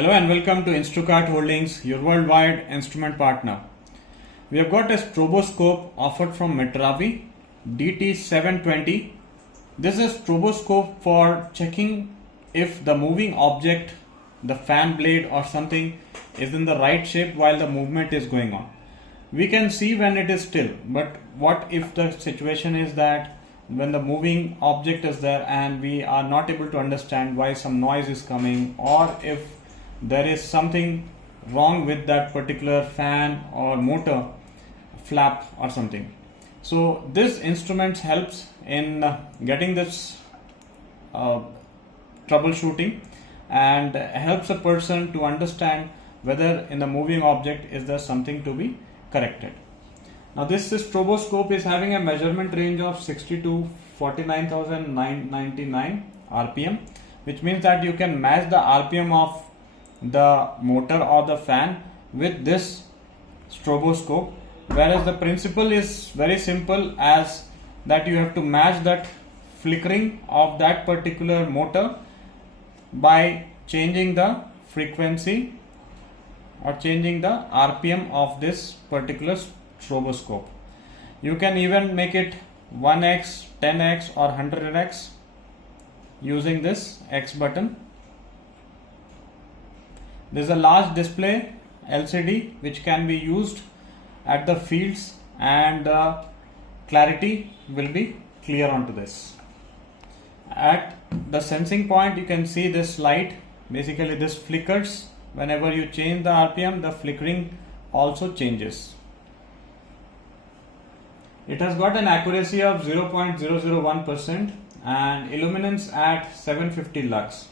Hello and welcome to Instrukart Holdings, your worldwide instrument partner. We have got a stroboscope offered from Metravi DT-720. This is a stroboscope for checking if the moving object, the fan blade or something is in the right shape while the movement is going on. We can see when it is still, but what if the situation is that when the moving object is there and we are not able to understand why some noise is coming, or if there is something wrong with that particular fan or motor flap or something. So this instrument helps in getting this troubleshooting and helps a person to understand whether in the moving object is there something to be corrected. Now this stroboscope is having a measurement range of 60 to 49,999 RPM, which means that you can match the RPM of the motor or the fan with this stroboscope, whereas the principle is very simple, as that you have to match that flickering of that particular motor by changing the frequency or changing the RPM of this particular stroboscope. You can even make it 1x, 10x or 100x using this X button. There is a large display LCD which can be used at the fields, and the clarity will be clear onto this. At the sensing point you can see this light, basically this flickers. Whenever you change the RPM, the flickering also changes. It has got an accuracy of 0.001% and illuminance at 750 lux.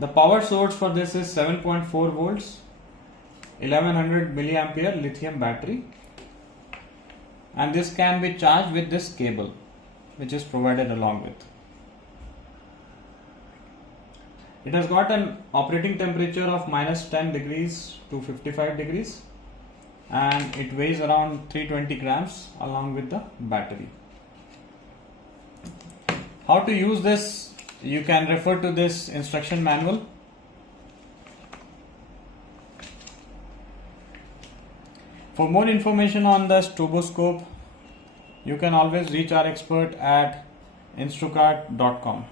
The power source for this is 7.4 volts, 1100 milliampere lithium battery, and this can be charged with this cable which is provided along with. It has got an operating temperature of -10 degrees to 55 degrees, and it weighs around 320 grams along with the battery. How to use this, you can refer to this instruction manual. For more information on the stroboscope, you can always reach our expert at instrukart.com.